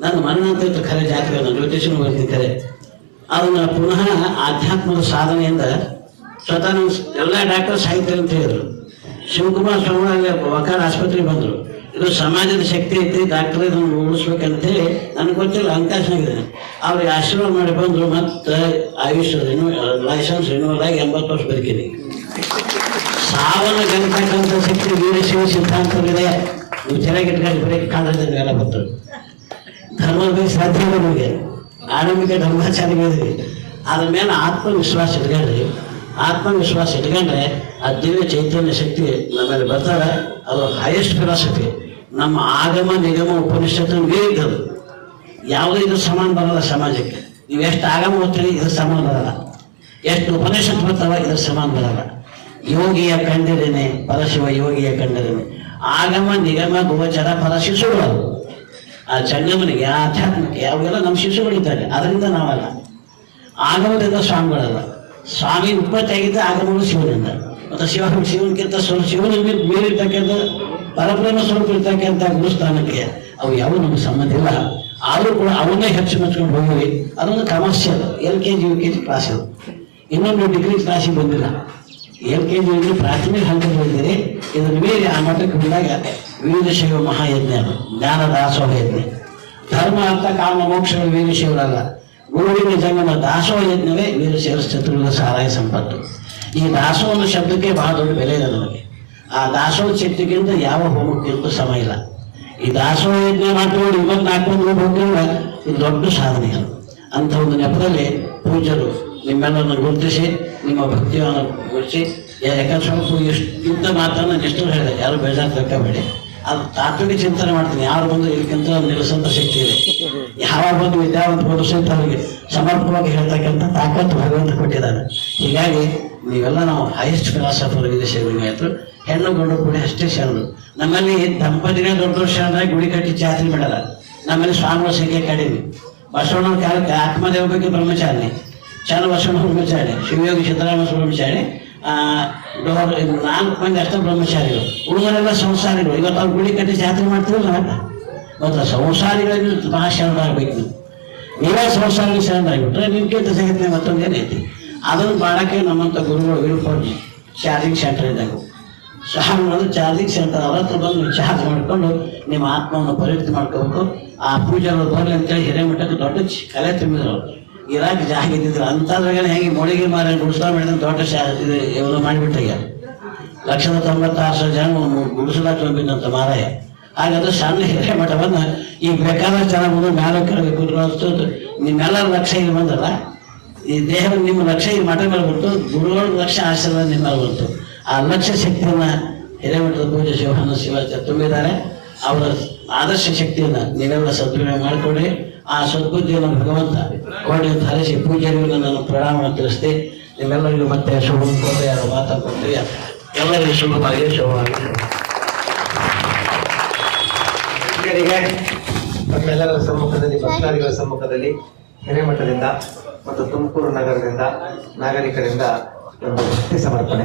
ನನ್ನ ಮಣ್ಣು ಅಂತಿತ್ತು ಖರೆ ಜಾತಕ ನಾನು ಜ್ಯೋತಿಷನ ಖರೆ ಅದನ್ನ ಪುನಃ ಆಧ್ಯಾತ್ಮದ ಸಾಧನೆಯಿಂದ ಸ್ವತಃ ಎಲ್ಲ ಡಾಕ್ಟರ್ ಸಾಹಿತ್ಯ ಅಂತ ಹೇಳಿದ್ರು. ಶಿವಕುಮಾರ್ ಸ್ವಾಮಿ ವಕಾರ ಆಸ್ಪತ್ರೆಗೆ ಬಂದರು. ಇದು ಸಮಾಜದ ಶಕ್ತಿ ಐತಿ ಡಾಕ್ಟರ್ ಇದನ್ನು ಉಳಿಸ್ಬೇಕಂತೇಳಿ ನನಗೆ ಗೊತ್ತಿಲ್ಲ ಅವಕಾಶನಾಗಿದೆ ಅವ್ರಿಗೆ ಆಶೀರ್ವಾದ ಮಾಡಿ ಬಂದರು ಮತ್ತು ಆಯುಷ್ ರಿನ್ಯೂ ಲೈಸೆನ್ಸ್ ರಿನ್ಯೂವಲ್ ಆಗಿ ಎಂಬತ್ತು ವರ್ಷ ಬದುಕಿನಿ ಸಾವನ್ನು ಗೆಲ್ತಕ್ಕಂಥ ಶಕ್ತಿ ವೀರಶಿವ ಸಿದ್ಧಾಂತವಿದೆ ನೀವು ಚೆನ್ನಾಗಿ ಇಟ್ಕೊಂಡು ಬರೀ ಕಾಣೋದನ್ನ ಎಲ್ಲ ಬರ್ತದೆ. ಧರ್ಮದ ಸಾಧ್ಯ ನಮಗೆ. ಆರಂಭಿಕ ಧರ್ಮಾಚಾರ್ಯ ಇದ್ರಿ ಅದ್ರ ಮೇಲೆ ಆತ್ಮವಿಶ್ವಾಸ ಇಟ್ಕೊಂಡ್ರಿ ಆತ್ಮವಿಶ್ವಾಸ ಇಟ್ಕೊಂಡ್ರೆ ಆ ದಿವ್ಯ ಚೈತನ್ಯ ಶಕ್ತಿ ನಮ್ಮಲ್ಲಿ ಬರ್ತಾರೆ ಅದು ಹೈಯೆಸ್ಟ್ ಫಿಲಾಸಫಿ ನಮ್ಮ ಆಗಮ, ನಿಗಮ, ಉಪನಿಷತ್ತು ಮೀರಿದ್ದದು ಯಾವುದೇ ಇದು ಸಮಾನ ಬರಲ್ಲ ಸಮಾಜಕ್ಕೆ. ನೀವು ಎಷ್ಟು ಆಗಮ ಓದ್ತೀರಿ, ಇದು ಸಮಾನ ಬರಲ್ಲ. ಎಷ್ಟು ಉಪನಿಷತ್ ಬರ್ತಾವ ಇದು ಸಮಾನ ಬರಲ್ಲ. ಯೋಗಿಯ ಕಂಡಿರೇನೆ, ಪರಶಿವ ಯೋಗಿಯ ಕಂಡಿರೇನೆ. ಆಗಮ, ನಿಗಮ, ಗೋಚರ ಪರ ಶಿಶುಗಳು. ಆ ಜಂಗಮನಿಗೆ ಆ ಆಧ್ಯಾತ್ಮಕ್ಕೆ, ಅವೆಲ್ಲ ನಮ್ಮ ಶಿಶುಗಳಿದ್ದಾರೆ. ಅದರಿಂದ ನಾವಲ್ಲ. ಆಗಮದಿಂದ ಸ್ವಾಮಿಗಳಲ್ಲ. ಸ್ವಾಮಿ ಉತ್ಪತ್ತಿ ಆಗಮನ ಶಿವನಿಂದ. ಮತ್ತು ಶಿವ ಶಿವನಕ್ಕಿಂತ ಸ್ವಲ್ಪ ಶಿವನಿಗೆ ಮೇಲಿರ್ತಕ್ಕಂಥ, ಪರಬ್ರಹ್ಮ ಸ್ವರೂಪ ಇರ್ತಕ್ಕಂಥ ಗುರುಸ್ಥಾನಕ್ಕೆ ಅವು ಯಾವ ನಮ್ಗೆ ಸಂಬಂಧ ಇಲ್ಲ. ಆದರೂ ಕೂಡ ಅವನ್ನೇ ಹೆಚ್ಚು ಮೆಚ್ಕೊಂಡು ಹೋಗಿವಿ. ಅದೊಂದು commercial, L K G, U K G class ಅದು ಇನ್ನೊಂದು ಡಿಗ್ರಿ ಕ್ಲಾಸಿಗೆ ಬಂದಿಲ್ಲ. ಎಲ್ ಕೆ ಜಿ ಪ್ರಾಥಮಿಕ ಹಂತಕ್ಕೆ ಬಂದಿರಿ ಇದರ ಮೇಲೆ ಆ ಮಟ್ಟಕ್ಕೆ ಬಂದಾಗ ವೀರಶೈವ ಮಹಾಯಜ್ಞ ಅದು. ಜ್ಞಾನ ದಾಸೋಹ ಯಜ್ಞ. ಧರ್ಮ ಅರ್ಥ ಕಾಮ ಮೋಕ್ಷ ವೀರಶೈವರಲ್ಲ. ಗುರುವಿನ ಜಂಗಮ ದಾಸೋಹ ಯಜ್ಞವೇ ವೀರಶೈವ ಚತುರ್ಗ ಸಾರಾಯ ಸಂಪತ್ತು. ಈ ದಾಸೋ ಅನ್ನೋ ಶಬ್ದಕ್ಕೆ ಬಹಳ ದೊಡ್ಡ ಬೆಲೆ ಇದೆ ನಮಗೆ. ಆ ದಾಸೋಹ ಶಕ್ತಿಗಿಂತ ಯಾವ ಹೋಮಕ್ಕಿಂತ ಸಮ ಇಲ್ಲ. ಈ ದಾಸೋಹ ಯಜ್ಞ ಮಾಡ್ಕೊಂಡು ಇವತ್ತು ನಾಲ್ಕು ಹೋಗ್ತಿಲ್ಲ ಇದು ದೊಡ್ಡ ಸಾಧನೆ ಅದು. ಅಂತ ಒಂದು ನೆಪದಲ್ಲಿ ಪೂಜರು ನಿಮ್ಮೆಲ್ಲರನ್ನು ಗುರುತಿಸಿ, ನಿಮ್ಮ ಭಕ್ತಿಯನ್ನು ಗುರುತಿಸಿ ಯಾಕಂದ್ರೆ ಸ್ವಲ್ಪ ಇಷ್ಟು ಇಂಥ ಮಾತನ್ನು ಎಷ್ಟು ಹೇಳಿದೆ ಯಾರು ಬೇಜಾರು ತಕ್ಕಬೇಡಿ ಅದು ತಾತ್ವಿಕ ಚಿಂತನೆ ಮಾಡ್ತೀನಿ. ಯಾರು ಬಂದು ಇದಕ್ಕಿಂತ ನಿರಸಂತ ಶಕ್ತಿ ಇದೆ. ಯಾವಾಗ ಬಂದು ವಿದ್ಯಾವಂತ ಸಹಿತ ಅವರಿಗೆ ಸಮರ್ಪಕವಾಗಿ ಹೇಳ್ತಕ್ಕಂಥ ತಾಕತ್ತು ಭಗವಂತ ಕೊಟ್ಟಿದ್ದಾರೆ ಹೀಗಾಗಿ ನೀವೆಲ್ಲ ನಾವು ಹೈಯೆಸ್ಟ್ ಫಿಲಾಸಫರ್ ವಿದೇಶ ಲಿಂಗಾಯತರು ಹೆಣ್ಣು ಗಂಡು ಕೂಡ ಅಷ್ಟೇ ಶರಣರು ನಮ್ಮಲ್ಲಿ ದಂಪತಿನೇ ದೊಡ್ಡ ಶರಣರಾಗಿ ಗುಡಿ ಕಟ್ಟಿ ಜಾತ್ರೆ ಮಾಡಲ್ಲ. ನಮ್ಮಲ್ಲಿ ಸ್ವಾಮಿಗಳ ಸಂಖ್ಯೆ ಕಡಿಮೆ. ಬಸವಣ್ಣನ ಕಾಲಕ್ಕೆ ಆತ್ಮದೇವ ಬಗ್ಗೆ ಬ್ರಹ್ಮಚಾರಿ ಚನ್ನ ಬಸವಣ್ಣ ಬ್ರಹ್ಮಚಾರಿ ಶಿವಯೋಗಿ ಸಿದ್ದರಾಮ ಬ್ರಹ್ಮಚಾರಿ ನಾಲ್ಕು ಮಂದಿ ಅಷ್ಟೇ ಬ್ರಹ್ಮಚಾರಿಗಳು. ಹುಡುಗರೆಲ್ಲ ಸಂಸಾರಿಗಳು. ಇವತ್ತು ಅವ್ರು ಗುಡಿ ಕಟ್ಟಿ ಜಾತ್ರೆ ಮಾಡ್ತೀವಲ್ಲ ನಾವೆಲ್ಲ. ಮತ್ತು ಸಂಸಾರಿಗಳಿಗೆ ಮಹಾ ಆಗ್ಬೇಕು ನೀವು ನೀವೇ ಸಂಸಾರಿಗೆ ಶರಣರಾಗಿಬಿಟ್ರೆ ನಿಮ್ಗಿಂತ ಜಗತ್ತಿನ ಮತ್ತೊಂದು ಏನೈತಿ ಅದನ್ನು ಮಾಡೋಕ್ಕೆ ನಮ್ಮಂಥ ಗುರುಗಳು ಇಳ್ಕೊಂಡು ಚಾರ್ಜಿಂಗ್ ಸೆಂಟರ್ ಇದ್ದಾಗ ಸ್ವಾಮಿಗಳು ಚಾರ್ಜಿಂಗ್ ಸೆಂಟರ್. ಅವ್ರ ಹತ್ರ ಬಂದು ಚಾರ್ಜ್ ಮಾಡಿಕೊಂಡು ನಿಮ್ಮ ಆತ್ಮವನ್ನು ಪರಿವೃತ್ತಿ ಮಾಡ್ಕೋಬೇಕು. ಆ ಪೂಜೆ ಬರಲಿ ಅಂತೇಳಿ ಹಿರೇಮಠಕ್ಕೆ ದೊಡ್ಡ ಕಲೆ ತುಂಬಿದ್ರು ಅವ್ರು. ಇರಾಕ್ ಜಾಗ ಇದ್ದಿದ್ರು ಅಂಥದ್ರಾಗ ಹೆಂಗೆ ಮೊಳಿಗೆ ಮಾರ ಗುಡಿಸ್ಲಾ ಮಾಡಿದ ದೊಡ್ಡ ಶಾ ಇದು ಇವನು ಮಾಡಿಬಿಟ್ಟಾಗ ಲಕ್ಷದ ತೊಂಬತ್ತಾರು ಸಾವಿರ ಜನ ಗುಡಿಸ್ಲಾ ತುಂಬಿದಂತ ಮಾರಾಯ. ಹಾಗಾದ್ರೆ ಸಣ್ಣ ಹಿರೇಮಠವನ್ನ ಈಗ ಜನ ಬಂದು ಮೇಲೆ ಕೆಳಗೆ ಕೂತ್ಕೊಂಡು ನಿಮ್ಮೆಲ್ಲರ ಲಕ್ಷ ಇಲ್ಲಿ ಬಂದಲ್ಲ? ಈ ದೇಹ ನಿಮ್ಮ ಲಕ್ಷ ಈ ಮಠ ಮೇಲೆ ಬಂತು ಗುರುಗಳ ಲಕ್ಷ ಆಶೀರ್ವಾದ ನಿಮ್ಮ ಮೇಲೆ ಬಂತು. ಆ ಲಕ್ಷ್ಯ ಶಕ್ತಿಯನ್ನ ಹಿರೇಮಠದ ಪೂಜೆ ಶಿವಹನ ಶಿವಾಚಾರ್ಯ ತುಂಬಿದ್ದಾರೆ. ಅವರ ಆದರ್ಶ ಶಕ್ತಿಯನ್ನ ನೀವೆಲ್ಲ ಸದ್ವಿನಿಯೋಗ ಮಾಡಿಕೊಡಿ ಆ ಸದ್ಬುದ್ಧಿಯನ್ನು ಭಗವಂತ ಕೊಡಿ ಧರಿಸಿ ಹರಿಸಿ ಪೂಜೆಗಳಿಗೆ ನಾನು ಪ್ರಣಾಮ ತಿಳಿಸ್ತೆ ನಿಮ್ಮೆಲ್ಲರಿಗೂ ಮತ್ತೆ ಶುಭ ಕೋಟೆಯಾರ ಮಾತಾಡ್ಕೊಡ್ತೀವಿ ಎಲ್ಲರಿಗೂ ಶುಭವಾಗಿ ಶುಭವಾಗಿ ಹಿರಿಯರಿಗೆ ನಮ್ಮೆಲ್ಲರ ಸಮ್ಮುಖದಲ್ಲಿ ಭಕ್ತಾದಿಗಳ ಸಮ್ಮುಖದಲ್ಲಿ ಹಿರೇಮಠದಿಂದ ಮತ್ತು ತುಮಕೂರು ನಗರದಿಂದ ನಾಗರಿಕರಿಂದ ಒಂದು ಭಕ್ತಿ ಸಮರ್ಪಣೆ.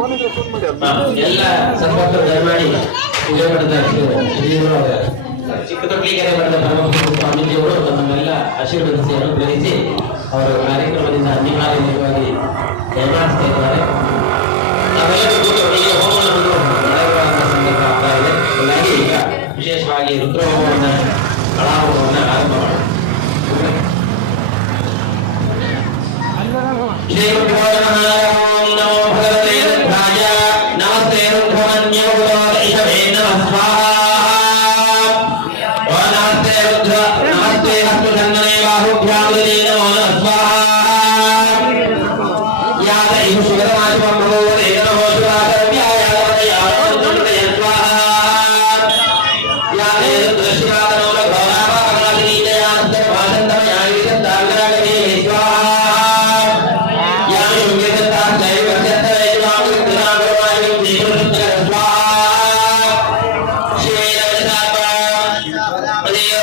ಎಲ್ಲ ಸಂಪರ್ಕರು ದಯಮಾಡಿ ಪೂಜೆ ಚಿಕ್ಕದೊಡ್ಡಿಗೆರೆ ಬರೆದ ಪರಮಪೂಜ್ಯ ಸ್ವಾಮೀಜಿಯವರು ನಮ್ಮೆಲ್ಲ ಆಶೀರ್ವದಿಸಿ ಅನುಗ್ರಹಿಸಿ ಅವರು ಕಾರ್ಯಕ್ರಮದಿಂದ ಅನಿವಾರ್ಯವಾಗಿ ದಯಮಾಡಿಸ್ತಾ ಇದ್ದಾರೆ. ನಾವೆಲ್ಲರೂ ಕೂತೊಟ್ಟಿಗೆ ಹೋಮವನ್ನು ನಡೆಯುವಂತಹ ಸಂದರ್ಭ ಆಗ್ತಾ ಇದೆ. ಹೀಗಾಗಿ ಈಗ ವಿಶೇಷವಾಗಿ ರುದ್ರಹೋಮವನ್ನು ಕಳಾಹೋಮವನ್ನು ಆರಂಭ ಮಾಡೋಣ.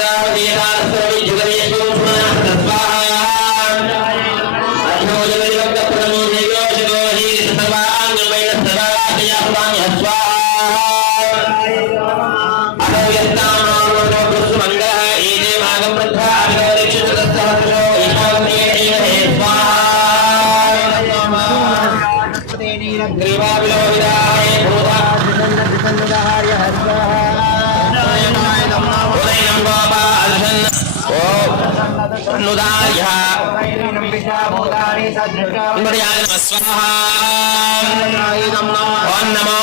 Sarah, the Anna, the ఇంద్రియాయ నమః స్వాహా ఓం నమో